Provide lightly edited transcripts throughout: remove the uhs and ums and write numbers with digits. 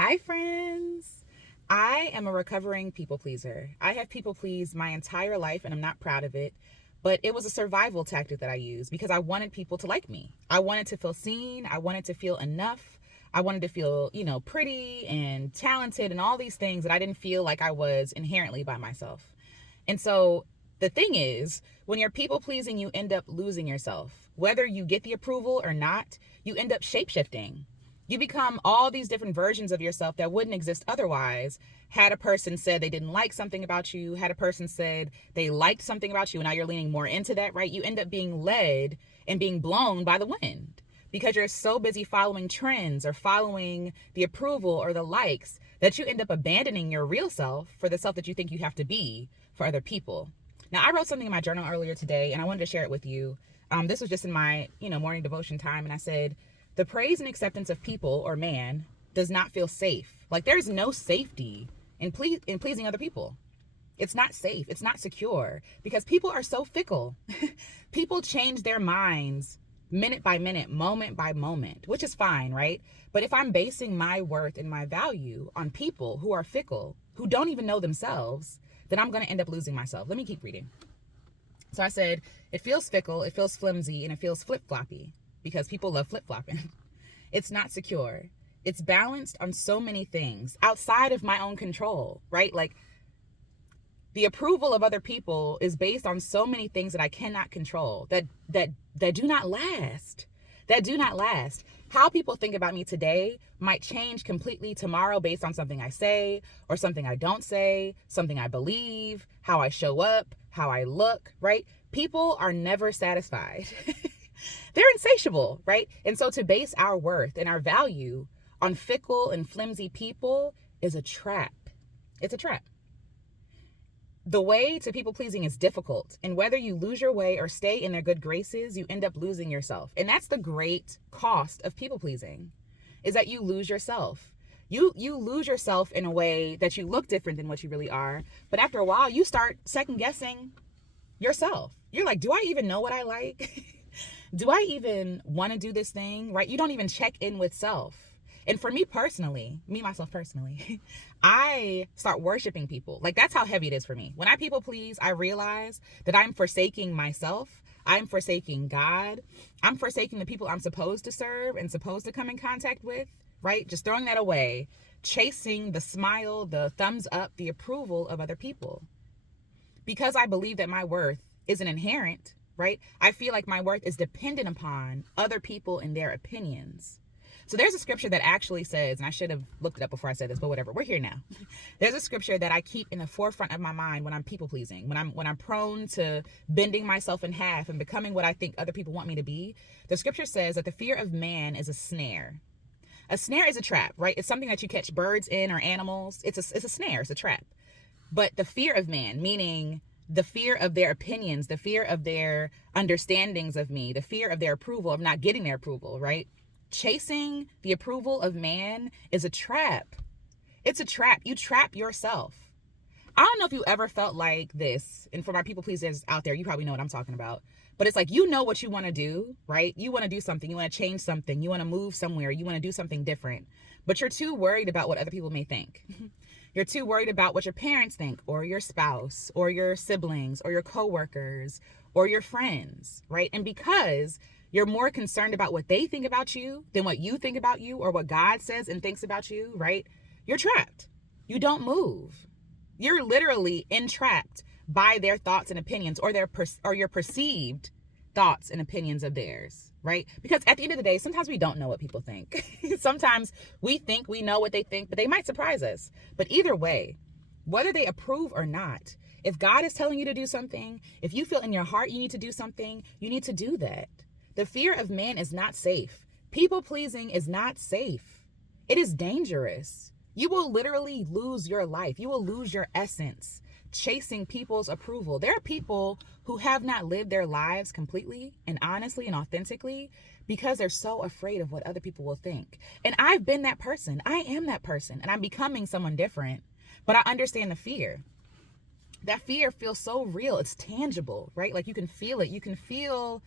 Hi, friends. I am a recovering people pleaser. I have people pleased my entire life and I'm not proud of it, but it was a survival tactic that I used because I wanted people to like me. I wanted to feel seen. I wanted to feel enough. I wanted to feel, pretty and talented and all these things that I didn't feel like I was inherently by myself. And so the thing is, when you're people pleasing, you end up losing yourself. Whether you get the approval or not, you end up shapeshifting. You become all these different versions of yourself that wouldn't exist otherwise. Had a person said they didn't like something about you, had a person said they liked something about you, and now you're leaning more into that, right? You end up being led and being blown by the wind because you're so busy following trends or following the approval or the likes that you end up abandoning your real self for the self that you think you have to be for other people. Now, I wrote something in my journal earlier today, and I wanted to share it with you. This was just in my, morning devotion time, and I said, the praise and acceptance of people or man does not feel safe. Like there's no safety in pleasing other people. It's not safe. It's not secure because people are so fickle. People change their minds minute by minute, moment by moment, which is fine, right? But if I'm basing my worth and my value on people who are fickle, who don't even know themselves, then I'm going to end up losing myself. Let me keep reading. So I said, it feels fickle, it feels flimsy, and it feels flip-floppy because people love flip-flopping. It's not secure. It's balanced on so many things outside of my own control, right? Like the approval of other people is based on so many things that I cannot control that do not last. That do not last. How people think about me today might change completely tomorrow based on something I say or something I don't say, something I believe, how I show up, how I look, right? People are never satisfied. They're insatiable, right? And so to base our worth and our value on fickle and flimsy people is a trap. It's a trap. The way to people pleasing is difficult. And whether you lose your way or stay in their good graces, you end up losing yourself. And that's the great cost of people pleasing, is that you lose yourself. You lose yourself in a way that you look different than what you really are. But after a while, you start second guessing yourself. You're like, do I even know what I like? Do I even want to do this thing, right? You don't even check in with self. And for me personally, myself personally, I start worshiping people. Like that's how heavy it is for me. When I people please, I realize that I'm forsaking myself. I'm forsaking God. I'm forsaking the people I'm supposed to serve and supposed to come in contact with, right? Just throwing that away, chasing the smile, the thumbs up, the approval of other people. Because I believe that my worth isn't inherent, right? I feel like my worth is dependent upon other people and their opinions. So there's a scripture that actually says, and I should have looked it up before I said this, but whatever, we're here now. There's a scripture that I keep in the forefront of my mind when I'm people pleasing, when I'm prone to bending myself in half and becoming what I think other people want me to be. The scripture says that the fear of man is a snare. A snare is a trap, right? It's something that you catch birds in or animals. It's a snare, it's a trap. But the fear of man, meaning the fear of their opinions, the fear of their understandings of me, the fear of their approval, of not getting their approval, right? Chasing the approval of man is a trap. It's a trap. You trap yourself. I don't know if you ever felt like this, and for my people pleasers out there, you probably know what I'm talking about. But it's like, you know what you want to do, right? You want to do something. You want to change something. You want to move somewhere. You want to do something different. But you're too worried about what other people may think. You're too worried about what your parents think, or your spouse, or your siblings, or your coworkers, or your friends, right? And because you're more concerned about what they think about you than what you think about you or what God says and thinks about you, right? You're trapped. You don't move. You're literally entrapped by their thoughts and opinions, or your perceived thoughts and opinions of theirs, right? Because at the end of the day, sometimes we don't know what people think. Sometimes we think we know what they think, but they might surprise us. But either way, whether they approve or not, if God is telling you to do something, if you feel in your heart you need to do something, you need to do that. The fear of man is not safe. People pleasing is not safe. It is dangerous. You will literally lose your life. You will lose your essence chasing people's approval. There are people who have not lived their lives completely and honestly and authentically because they're so afraid of what other people will think. And I've been that person. I am that person, and I'm becoming someone different, but I understand the fear. That fear feels so real. It's tangible, right? Like you can feel it. You can feel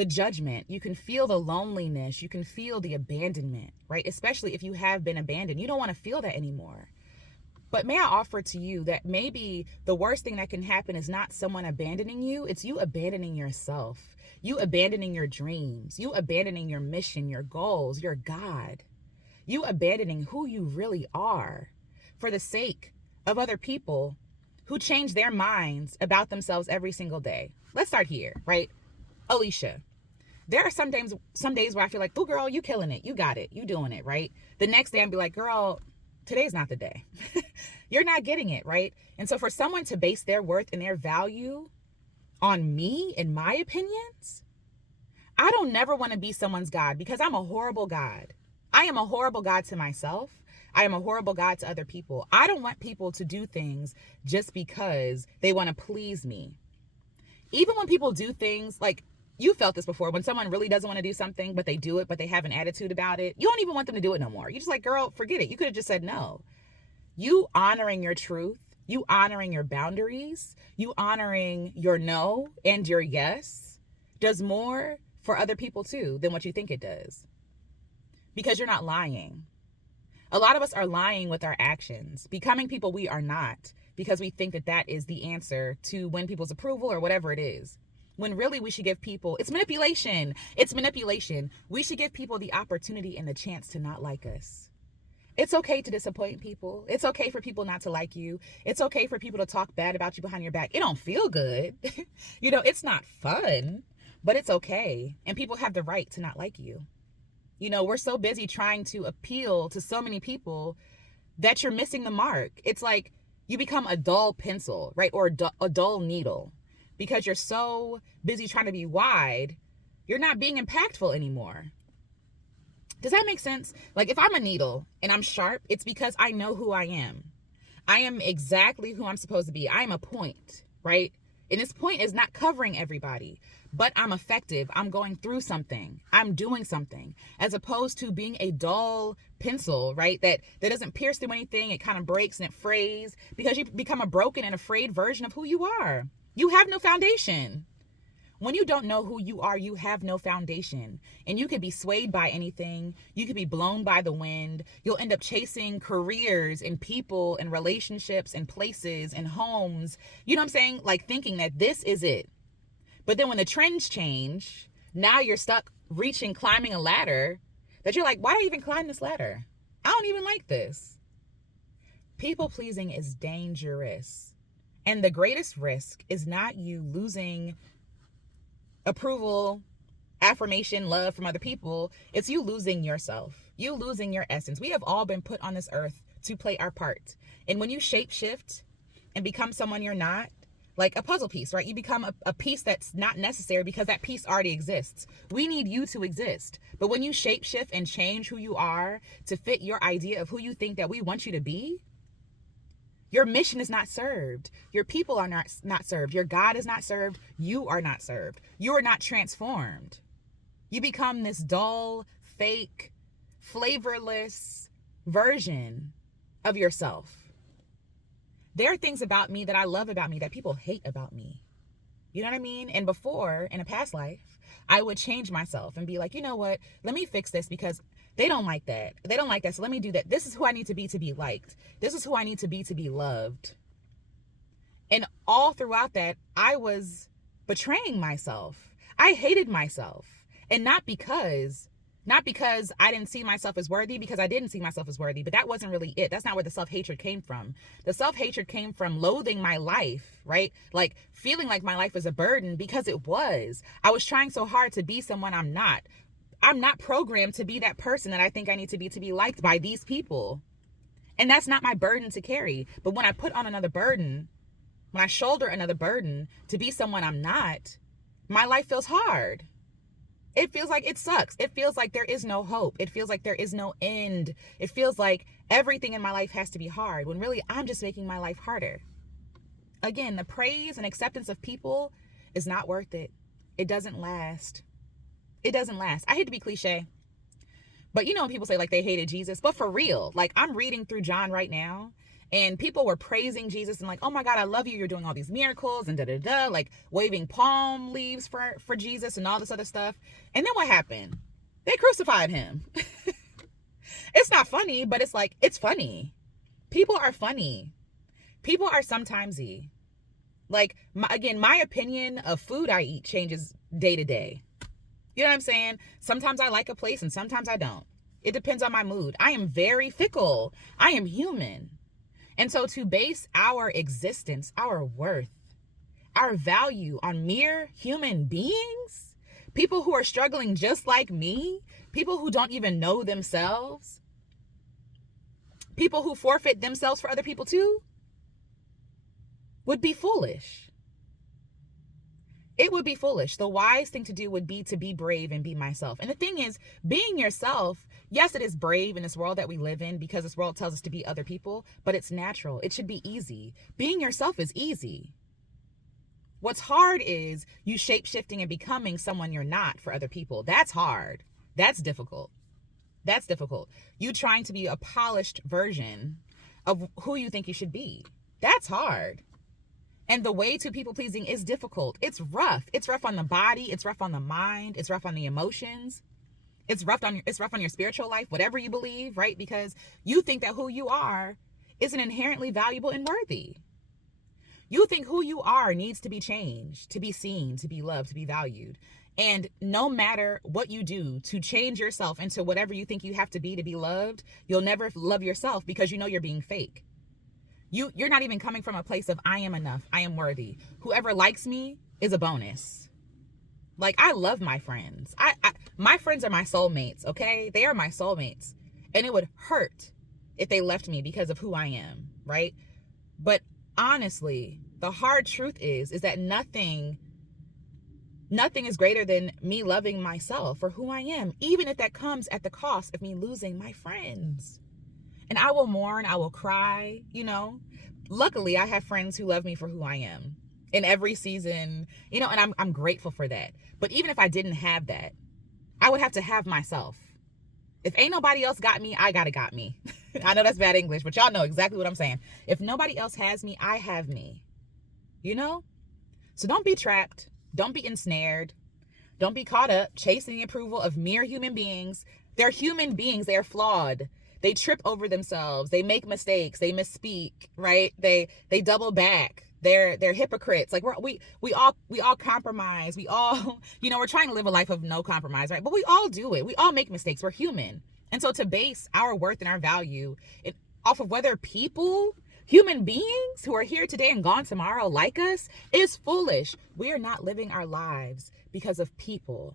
the judgment. You can feel the loneliness. You can feel the abandonment, right? Especially if you have been abandoned. You don't want to feel that anymore. But may I offer to you that maybe the worst thing that can happen is not someone abandoning you. It's you abandoning yourself. You abandoning your dreams. You abandoning your mission, your goals, your God. You abandoning who you really are for the sake of other people who change their minds about themselves every single day. Let's start here, right? Alicia, there are some days where I feel like, oh, girl, you killing it. You got it. You doing it, right? The next day I'll be like, girl, today's not the day. You're not getting it, right? And so for someone to base their worth and their value on me and my opinions, I don't never want to be someone's God, because I'm a horrible God. I am a horrible God to myself. I am a horrible God to other people. I don't want people to do things just because they want to please me. Even when people do things, like, you felt this before, when someone really doesn't want to do something, but they do it, but they have an attitude about it, you don't even want them to do it no more. You're just like, girl, forget it. You could have just said no. You honoring your truth, you honoring your boundaries, you honoring your no and your yes does more for other people too than what you think it does. Because you're not lying. A lot of us are lying with our actions, becoming people we are not, because we think that that is the answer to win people's approval or whatever it is. When really we should give people, it's manipulation. It's manipulation. We should give people the opportunity and the chance to not like us. It's okay to disappoint people. It's okay for people not to like you. It's okay for people to talk bad about you behind your back. It don't feel good. It's not fun, but it's okay. And people have the right to not like you. We're so busy trying to appeal to so many people that you're missing the mark. It's like you become a dull pencil, right? Or a dull needle. Because you're so busy trying to be wide, you're not being impactful anymore. Does that make sense? Like, if I'm a needle and I'm sharp, it's because I know who I am. I am exactly who I'm supposed to be. I am a point, right? And this point is not covering everybody, but I'm effective. I'm going through something. I'm doing something, as opposed to being a dull pencil, right? That doesn't pierce through anything. It kind of breaks and it frays, because you become a broken and afraid version of who you are. You have no foundation. When you don't know who you are, you have no foundation. And you could be swayed by anything. You could be blown by the wind. You'll end up chasing careers and people and relationships and places and homes. You know what I'm saying? Like, thinking that this is it. But then when the trends change, now you're stuck climbing a ladder that you're like, why do I even climb this ladder? I don't even like this. People pleasing is dangerous. And the greatest risk is not you losing approval, affirmation, love from other people. It's you losing yourself. You losing your essence. We have all been put on this earth to play our part. And when you shape shift and become someone you're not, like a puzzle piece, right? You become a piece that's not necessary because that piece already exists. We need you to exist. But when you shape shift and change who you are to fit your idea of who you think that we want you to be, your mission is not served. Your people are not served. Your God is not served. You are not served. You are not transformed. You become this dull, fake, flavorless version of yourself. There are things about me that I love about me that people hate about me. You know what I mean? And before, in a past life, I would change myself and be like, you know what? Let me fix this because they don't like that. They don't like that. So let me do that. This is who I need to be liked. This is who I need to be loved. And all throughout that, I was betraying myself. I hated myself. And not because I didn't see myself as worthy, because I didn't see myself as worthy, but that wasn't really it. That's not where the self-hatred came from. The self-hatred came from loathing my life, right? Like feeling like my life was a burden, because it was. I was trying so hard to be someone I'm not. I'm not programmed to be that person that I think I need to be liked by these people. And that's not my burden to carry. But when I put on another burden, when I shoulder another burden to be someone I'm not, my life feels hard. It feels like it sucks. It feels like there is no hope. It feels like there is no end. It feels like everything in my life has to be hard, when really I'm just making my life harder. Again, the praise and acceptance of people is not worth it. It doesn't last. It doesn't last. I hate to be cliche, but when people say like they hated Jesus, but for real, like I'm reading through John right now, and people were praising Jesus and like, oh my God, I love you. You're doing all these miracles and like waving palm leaves for Jesus and all this other stuff. And then what happened? They crucified him. It's not funny, but it's like, it's funny. People are funny. People are sometimesy. Like, my opinion of food I eat changes day to day. You know what I'm saying? Sometimes I like a place and sometimes I don't. It depends on my mood. I am very fickle. I am human. And so to base our existence, our worth, our value on mere human beings, people who are struggling just like me, people who don't even know themselves, people who forfeit themselves for other people too, would be foolish. It would be foolish. The wise thing to do would be to be brave and be myself. And the thing is, being yourself, yes, it is brave in this world that we live in because this world tells us to be other people, but it's natural. It should be easy. Being yourself is easy. What's hard is you shape-shifting and becoming someone you're not for other people. That's hard. That's difficult. That's difficult. You trying to be a polished version of who you think you should be. That's hard. And the way to people pleasing is difficult. It's rough. It's rough on the body. It's rough on the mind. It's rough on the emotions. It's rough on your spiritual life, whatever you believe, right? Because you think that who you are isn't inherently valuable and worthy. You think who you are needs to be changed, to be seen, to be loved, to be valued. And no matter what you do to change yourself into whatever you think you have to be loved, you'll never love yourself because you know you're being fake. You're not even coming from a place of I am enough, I am worthy. Whoever likes me is a bonus. Like, I love my friends. My friends are my soulmates, okay? They are my soulmates. And it would hurt if they left me because of who I am, right? But honestly, the hard truth is that nothing is greater than me loving myself for who I am, even if that comes at the cost of me losing my friends. And I will mourn, I will cry, you know. Luckily, I have friends who love me for who I am in every season, you know, and I'm grateful for that. But even if I didn't have that, I would have to have myself. If ain't nobody else got me, I gotta got me. I know that's bad English, but y'all know exactly what I'm saying. If nobody else has me, I have me, you know? So don't be trapped. Don't be ensnared. Don't be caught up chasing the approval of mere human beings. They're human beings. They are flawed. They trip over themselves. They make mistakes. They misspeak, right? They double back. They're hypocrites. Like we all compromise. We all, you know, we're trying to live a life of no compromise, right? But we all do it. We all make mistakes. We're human. And so to base our worth and our value off of whether people, human beings who are here today and gone tomorrow like us, is foolish. We are not living our lives because of people,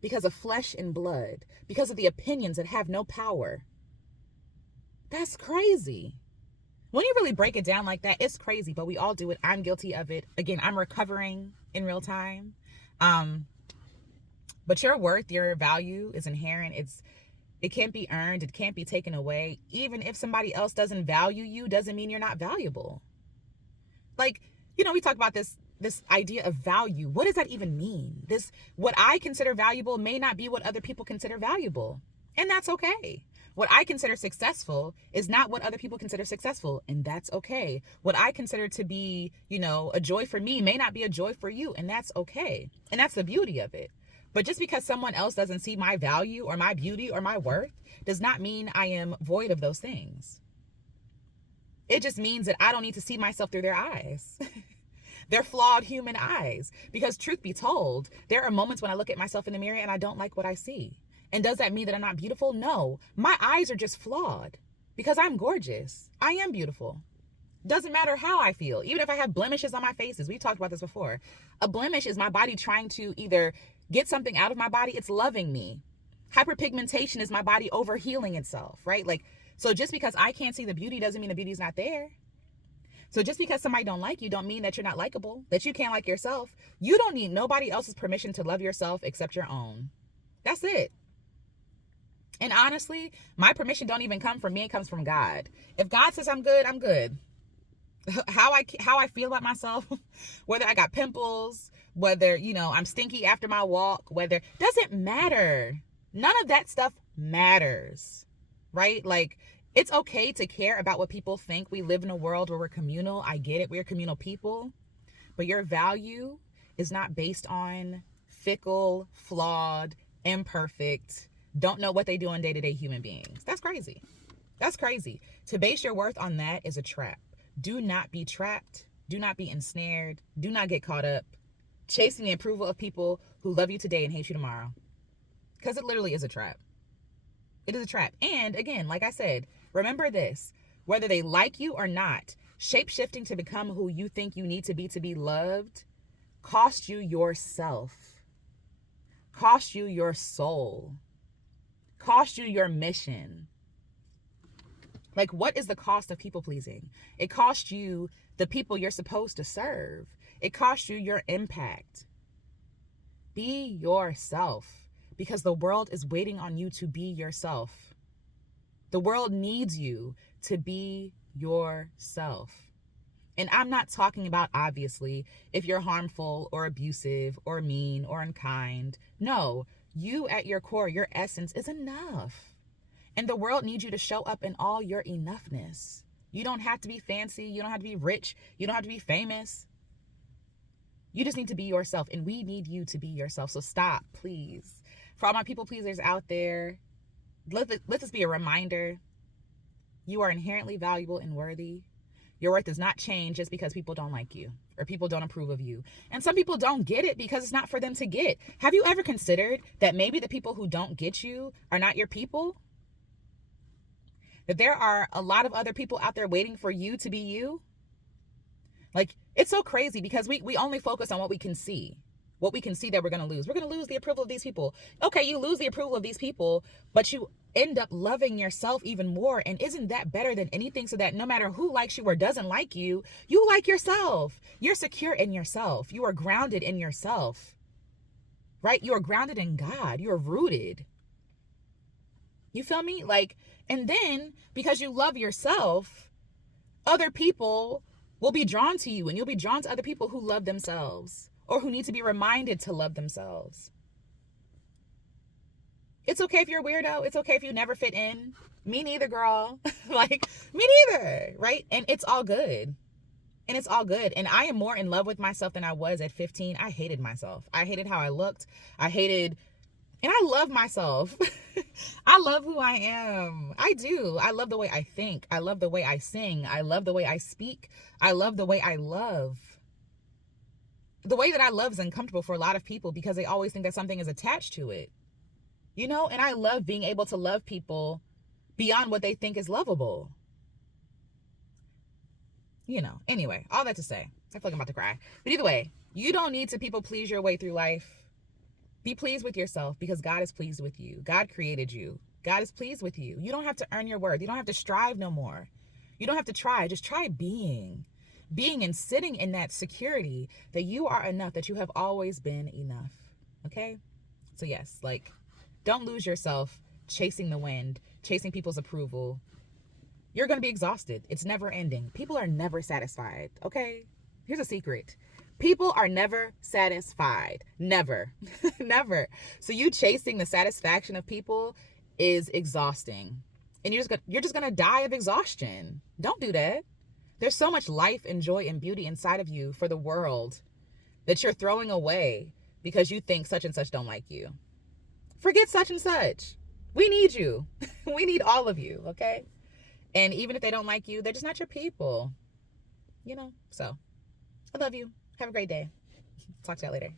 because of flesh and blood, because of the opinions that have no power. That's crazy. When you really break it down like that, it's crazy, but we all do it. I'm guilty of it. Again, I'm recovering in real time. But your worth, your value is inherent. It can't be earned. It can't be taken away. Even if somebody else doesn't value you, doesn't mean you're not valuable. Like, you know, we talk about this idea of value. What does that even mean? What I consider valuable may not be what other people consider valuable. And that's okay. What I consider successful is not what other people consider successful, and that's okay. What I consider to be, you know, a joy for me may not be a joy for you, and that's okay. And that's the beauty of it. But just because someone else doesn't see my value or my beauty or my worth does not mean I am void of those things. It just means that I don't need to see myself through their eyes. They're flawed human eyes. Because truth be told, there are moments when I look at myself in the mirror and I don't like what I see. And does that mean that I'm not beautiful? No. My eyes are just flawed because I'm gorgeous. I am beautiful. Doesn't matter how I feel. Even if I have blemishes on my faces. We've talked about this before. A blemish is my body trying to either get something out of my body. It's loving me. Hyperpigmentation is my body overhealing itself, right? Like, so just because I can't see the beauty doesn't mean the beauty's not there. So just because somebody don't like you don't mean that you're not likable, that you can't like yourself. You don't need nobody else's permission to love yourself except your own. That's it. And honestly, my permission don't even come from me. It comes from God. If God says I'm good, I'm good. How I feel about myself, whether I got pimples, whether, you know, I'm stinky after my walk, doesn't matter. None of that stuff matters, right? Like, It's okay to care about what people think. We live in a world where we're communal. I get it. We're communal people. But your value is not based on fickle, flawed, imperfect, don't know what they do on day-to-day human beings. That's crazy. That's crazy. To base your worth on that is a trap. Do not be trapped. Do not be ensnared. Do not get caught up chasing the approval of people who love you today and hate you tomorrow. Because it literally is a trap. It is a trap. And again, like I said, remember this. Whether they like you or not, shape-shifting to become who you think you need to be loved cost you yourself. Cost you your soul. Cost you your mission. Like, what is the cost of people pleasing? It costs you the people you're supposed to serve. It costs you your impact. Be yourself, because the world is waiting on you to be yourself. The world needs you to be yourself. And I'm not talking about, obviously, if you're harmful or abusive or mean or unkind. No, you at your core, your essence is enough. And the world needs you to show up in all your enoughness. You don't have to be fancy. You don't have to be rich. You don't have to be famous. You just need to be yourself. And we need you to be yourself. So stop, please. For all my people pleasers out there, let this be a reminder. You are inherently valuable and worthy. Your worth does not change just because people don't like you or people don't approve of you. And some people don't get it because it's not for them to get. Have you ever considered that maybe the people who don't get you are not your people? That there are a lot of other people out there waiting for you to be you? Like, it's so crazy because we only focus on what we can see. What we can see that we're going to lose. We're going to lose the approval of these people. Okay, you lose the approval of these people, but you end up loving yourself even more. And isn't that better than anything? So that no matter who likes you or doesn't like you, you like yourself. You're secure in yourself. You are grounded in yourself. Right? You are grounded in God. You are rooted. You feel me? Like, and then because you love yourself, other people will be drawn to you, and you'll be drawn to other people who love themselves or who need to be reminded to love themselves. It's okay if you're a weirdo. It's okay if you never fit in. Me neither, girl. Like, me neither, right? And it's all good. And it's all good. And I am more in love with myself than I was at 15. I hated myself. I hated how I looked. And I love myself. I love who I am. I do. I love the way I think. I love the way I sing. I love the way I speak. I love the way I love. The way that I love is uncomfortable for a lot of people because they always think that something is attached to it. You know, and I love being able to love people beyond what they think is lovable. You know, anyway, all that to say, I feel like I'm about to cry. But either way, you don't need to people please your way through life. Be pleased with yourself because God is pleased with you. God created you. God is pleased with you. You don't have to earn your worth. You don't have to strive no more. You don't have to try. Just try being and sitting in that security that you are enough, that you have always been enough. Okay? So yes, like, don't lose yourself chasing the wind, chasing people's approval. You're going to be exhausted. It's never ending. People are never satisfied. Okay? Here's a secret. People are never satisfied. Never. Never. So you chasing the satisfaction of people is exhausting. And you're just going to die of exhaustion. Don't do that. There's so much life and joy and beauty inside of you for the world that you're throwing away because you think such and such don't like you. Forget such and such. We need you. We need all of you, okay? And even if they don't like you, they're just not your people. You know? So, I love you. Have a great day. Talk to y'all later.